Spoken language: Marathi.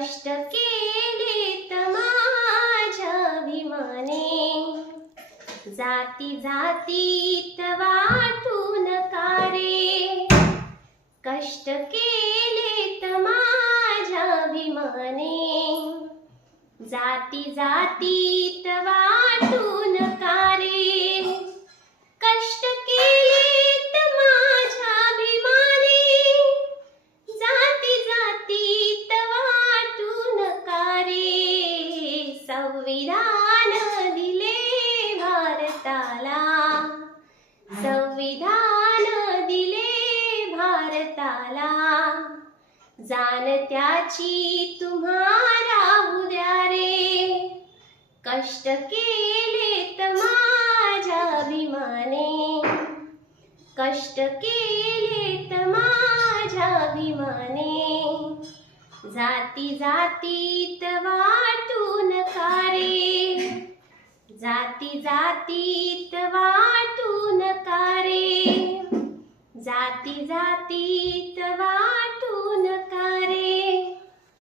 कष्ट केलेत माझ्या अभिमाने, जाती जातीत वाटून कारे, कष्ट केलेत माझ्या अभिमाने, जाती जातीत वाटून कारे, कष्ट केलेत माझ्या अभिमाने, जाती जातीत वाटून कारे, संविधान दिले भारताला, संविधान दिले भारताला, जाण त्याची तुम्हाला उद्या रे, कष्ट केलेत माझ्या अभिमाने, कष्ट केलेत माझ्या अभिमाने, जाती जातीत वाटून कारे, जाती जातीत वाटून कारे, जाती जाती